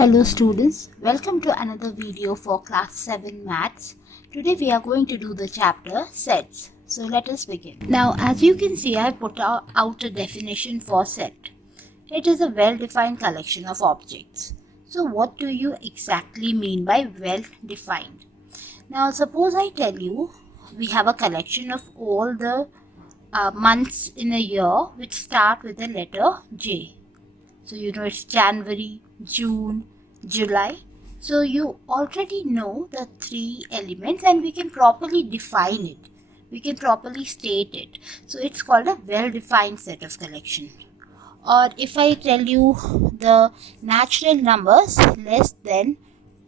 Hello students, welcome to another video for class 7 maths. Today we are going to do the chapter sets. So let us begin. Now as you can see, I have put out a definition for set. It is a well-defined collection of objects. So what do you exactly mean by well-defined? Now suppose I tell you we have a collection of all the months in a year which start with the letter J. So you know it's January, June, July. So you already know the three elements and we can properly define it. We can properly state it. So it's called a well-defined set of collection. Or if I tell you the natural numbers less than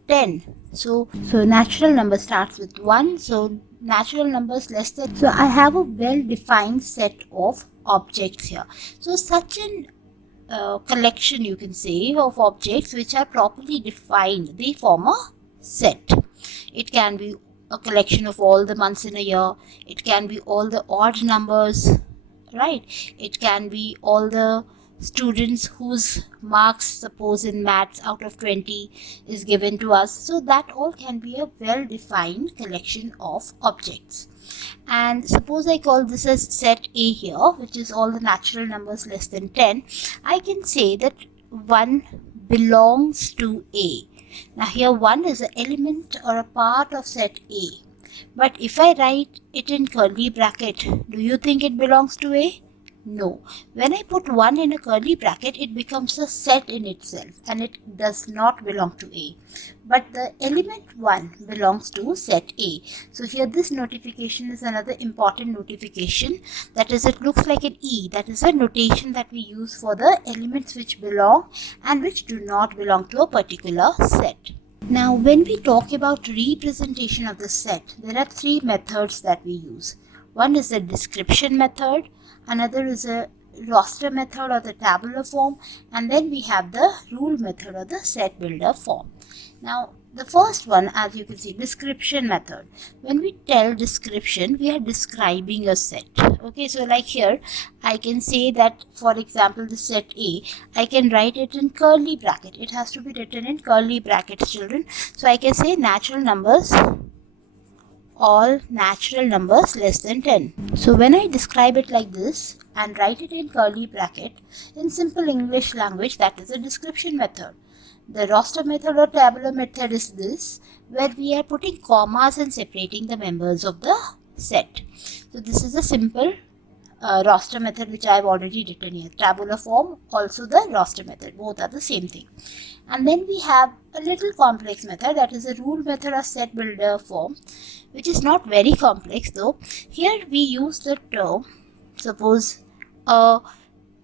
10. So natural number starts with 1. So natural numbers less than. So I have a well-defined set of objects here. So such an collection, you can say, of objects which are properly defined, they form a set. It can be a collection of all the months in a year. It can be all the odd numbers, right? It can be all the students whose marks, suppose in maths, out of 20 is given to us. So that all can be a well-defined collection of objects. And suppose I call this as set A here, which is all the natural numbers less than 10. I can say that 1 belongs to A. Now here 1 is an element or a part of set A. But if I write it in curly bracket, do you think it belongs to A? No. When I put 1 in a curly bracket, it becomes a set in itself and it does not belong to A. But the element 1 belongs to set A. So here this notification is another important notification. That is, it looks like an E. That is a notation that we use for the elements which belong and which do not belong to a particular set. Now when we talk about representation of the set, there are three methods that we use. One is the description method, another is a roster method or the tabular form, and then we have the rule method or the set builder form. Now the first one, as you can see, description method. When we tell description, we are describing a set. Okay, so like here I can say that, for example, the set A, I can write it in curly bracket. It has to be written in curly brackets, children. So I can say natural numbers, all natural numbers less than 10. So when I describe it like this and write it in curly bracket in simple English language, that is a description method. The roster method or tabular method is this, where we are putting commas and separating the members of the set. So this is a simple roster method which I have already written here. Tabular form, also the roster method, both are the same thing. And then we have a little complex method, that is a rule method or set builder form, which is not very complex though. Here we use the term, suppose a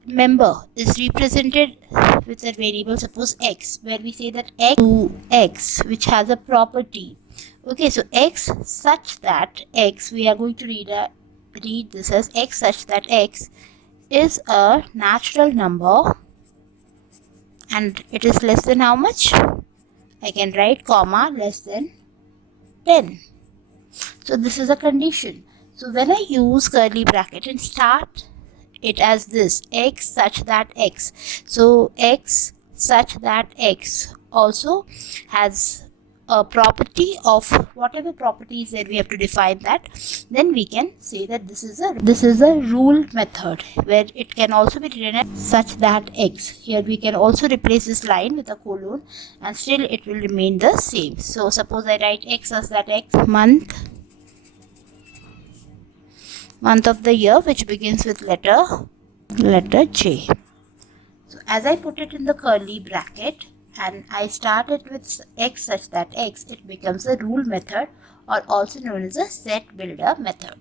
member is represented with a variable, suppose x, where we say that x to x, which has a property. Okay, so x such that x, we are going to read this as x such that x is a natural number and it is less than how much? I can write comma less than 10. So this is a condition. So when I use curly bracket and start it as this, x such that x. So x such that x also has a property of whatever properties that we have to define that. Then we can say that this is a rule method, where it can also be written as such that x. Here we can also replace this line with a colon and still it will remain the same. So suppose I write x such that x, month of the year, which begins with letter J. So as I put it in the curly bracket and I start it with x such that x, it becomes a rule method, or also known as a set builder method.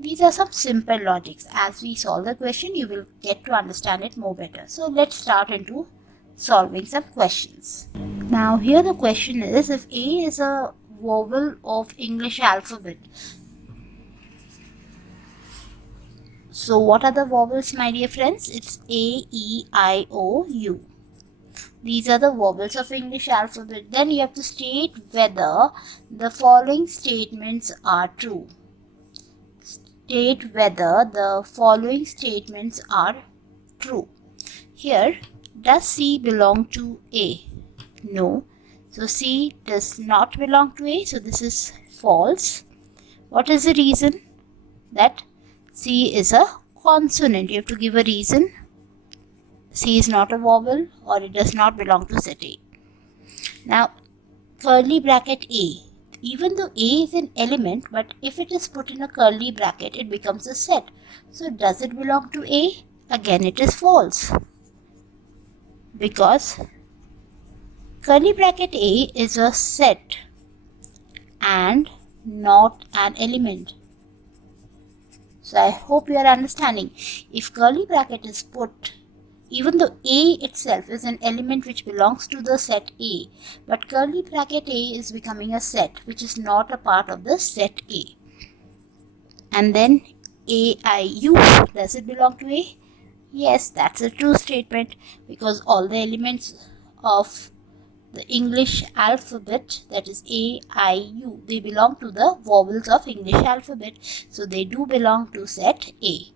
These are some simple logics. As we solve the question, you will get to understand it more better. So let's start into solving some questions. Now here the question is, if A is a vowel of English alphabet, so what are the vowels, my dear friends? It's A, E, I, O, U. These are the vowels of English alphabet. Then you have to state whether the following statements are true. State whether the following statements are true. Here, does C belong to A? No. So C does not belong to A. So this is false. What is the reason? That C is a consonant. You have to give a reason. C is not a vowel, or it does not belong to set A. Now, curly bracket A. Even though A is an element, but if it is put in a curly bracket, it becomes a set. So does it belong to A? Again, it is false. Because curly bracket A is a set and not an element. So I hope you are understanding. If curly bracket is put, even though A itself is an element which belongs to the set A, but curly bracket A is becoming a set which is not a part of the set A. And then A, I, U, does it belong to A? Yes, that's a true statement, because all the elements of the English alphabet, that is A, I, U, they belong to the vowels of English alphabet. So they do belong to set A.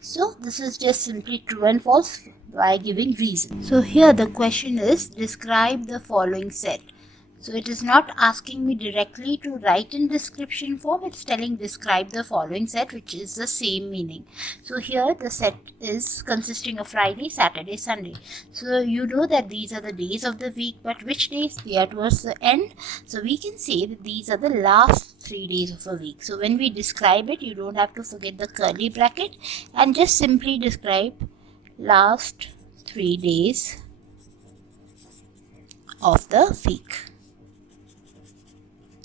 So this is just simply true and false by giving reason. So here the question is, describe the following set. So it is not asking me directly to write in description form, it's telling describe the following set, which is the same meaning. So here the set is consisting of Friday, Saturday, Sunday. So you know that these are the days of the week, but which days? They are towards the end. So we can say that these are the last 3 days of a week. So when we describe it, you don't have to forget the curly bracket and just simply describe last 3 days of the week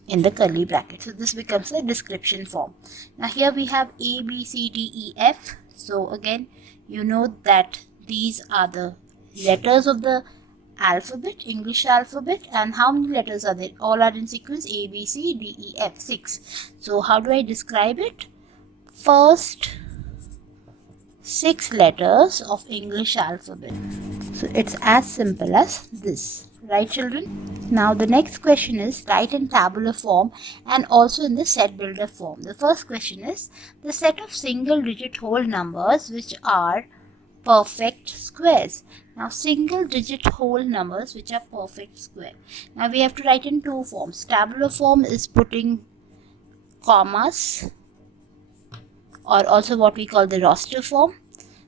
in the curly bracket. So this becomes a description form. Now here we have A, B, C, D, E, F. So again, you know that these are the letters of the alphabet, English alphabet, and how many letters are there? All are in sequence: A, B, C, D, E, F, 6. So how do I describe it? First 6 letters of English alphabet. So it's as simple as this. Right, children? Now the next question is, write in tabular form and also in the set builder form. The first question is the set of single digit whole numbers which are perfect squares. Now single digit whole numbers which are perfect square. Now we have to write in 2 forms. Tabular form is putting commas, or also what we call the roster form.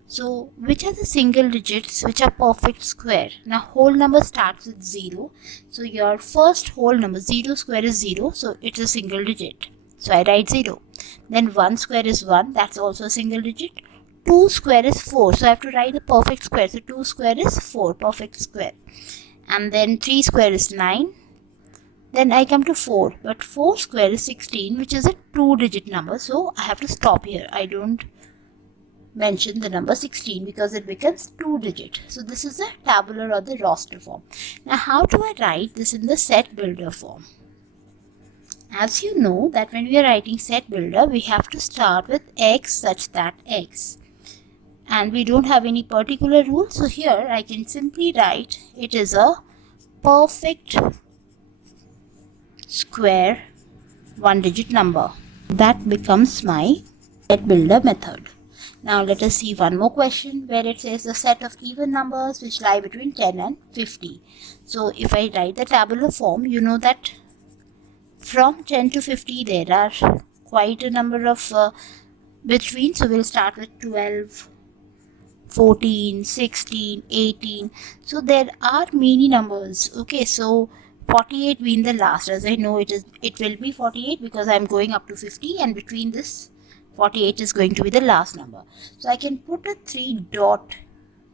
So which are the single digits which are perfect square? Now whole number starts with 0. So your first whole number, 0 square is 0. So it's a single digit. So I write 0. Then 1 square is 1. That's also a single digit. 2 square is 4. So I have to write the perfect square. So 2 square is 4, perfect square. And then 3 square is 9. Then I come to 4. But 4 square is 16, which is a 2-digit number. So I have to stop here. I don't mention the number 16 because it becomes 2-digit. So this is the tabular or the roster form. Now how do I write this in the set builder form? As you know that when we are writing set builder, we have to start with X such that X. And we don't have any particular rule. So here I can simply write it is a perfect square 1-digit number. That becomes my set builder method. Now let us see one more question where it says the set of even numbers which lie between 10 and 50. So if I write the tabular form, you know that from 10 to 50 there are quite a number of between. So we'll start with 12, 14, 16, 18. So there are many numbers. Okay, so 48 being the last, as I know it will be 48 because I'm going up to 50, and between this 48 is going to be the last number. So I can put a 3 dot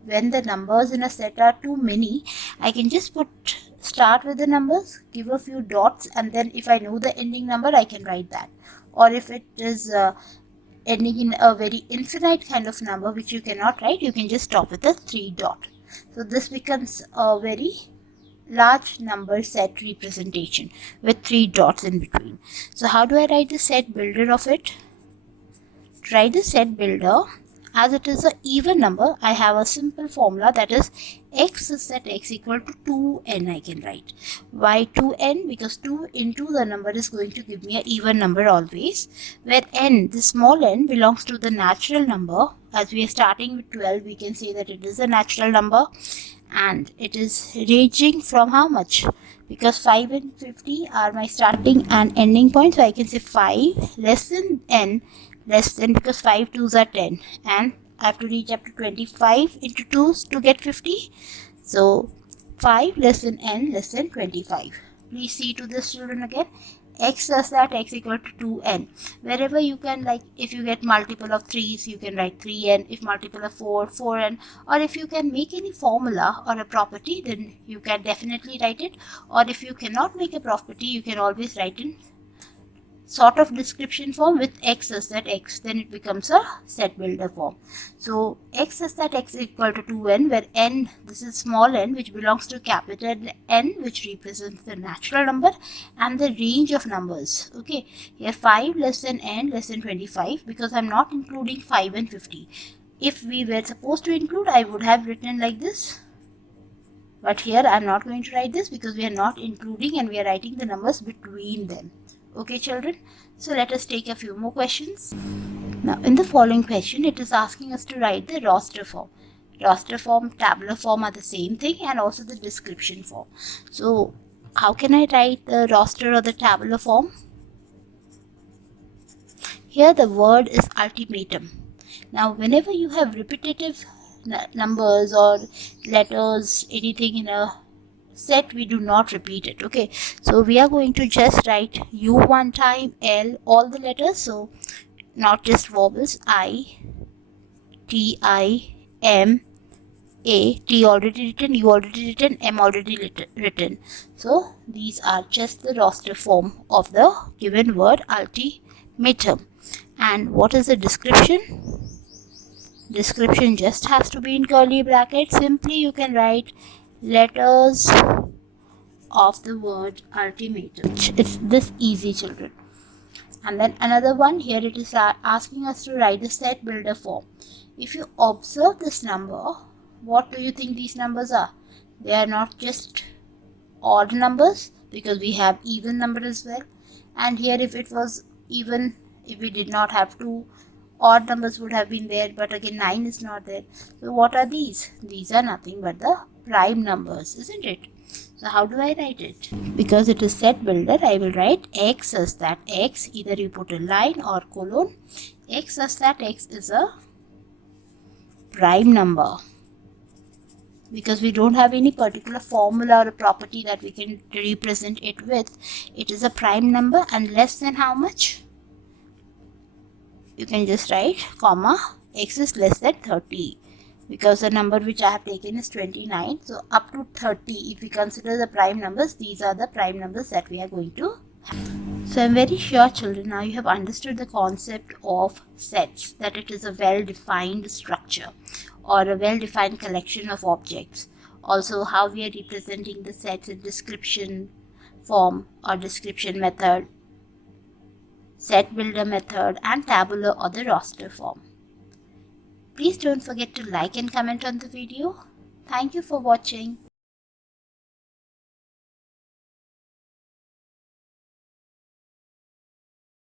when the numbers in a set are too many. I can just start with the numbers, give a few dots, and then if I know the ending number, I can write that. Or if it is ending in a very infinite kind of number which you cannot write, you can just stop with a 3 dot. So this becomes a very large number set representation with 3 dots in between. So how do I write the set builder of it? To write the set builder, as it is an even number, I have a simple formula, that is x is set x equal to 2n I can write. Why 2n? Because 2 into the number is going to give me an even number always, where n, the small n, belongs to the natural number. As we are starting with 12, we can say that it is a natural number. and it is ranging from how much? Because 5 and 50 are my starting and ending point, so I can say 5 less than n less than, because 5 2s are 10, and I have to reach up to 25 into 2s to get 50. So 5 less than n less than 25. Please see to this, children, again. X does that, x equal to 2n. Wherever you can, like if you get multiple of 3s, you can write 3n. If multiple of 4, 4n. Or if you can make any formula or a property, then you can definitely write it. Or if you cannot make a property, you can always write in sort of description form with x as that x, then it becomes a set builder form. So x as that x is equal to 2n, where n, this is small n, which belongs to capital N, which represents the natural number and the range of numbers. Okay, here 5 less than n less than 25, because I'm not including 5 and 50. If we were supposed to include, I would have written like this, but here I'm not going to write this because we are not including and we are writing the numbers between them. Okay, children, so let us take a few more questions. Now, in the following question, it is asking us to write the roster form. Roster form, tabular form are the same thing, and also the description form. So, how can I write the roster or the tabular form? Here the word is ultimatum. Now, whenever you have repetitive numbers or letters, anything in a set, we do not repeat it. Okay, so we are going to just write U one time, L, all the letters, so not just vowels. I, T, I, M, A, T already written, U already written, M already written. So these are just the roster form of the given word ultimatum. And what is the description? Description just has to be in curly brackets. Simply you can write letters of the word ultimatum. It's this easy, children. And then another one, here it is asking us to write the set builder form. If you observe this number, what do you think these numbers are? They are not just odd numbers, because we have even number as well. And here if it was even, if we did not have two, odd numbers would have been there, but again 9 is not there. So what are these? These are nothing but the prime numbers, isn't it? So how do I write it? Because it is set builder, I will write x as that x, either you put a line or colon. X as that x is a prime number, because we don't have any particular formula or a property that we can represent it with. It is a prime number, and less than how much? You can just write comma, x is less than 30, because the number which I have taken is 29. So up to 30, if we consider the prime numbers, these are the prime numbers that we are going to have. So I'm very sure, children, now you have understood the concept of sets, that it is a well-defined structure or a well-defined collection of objects. Also how we are representing the sets in description form or description method, set builder method, and tabular or the roster form. Please don't forget to like and comment on the video. Thank you for watching.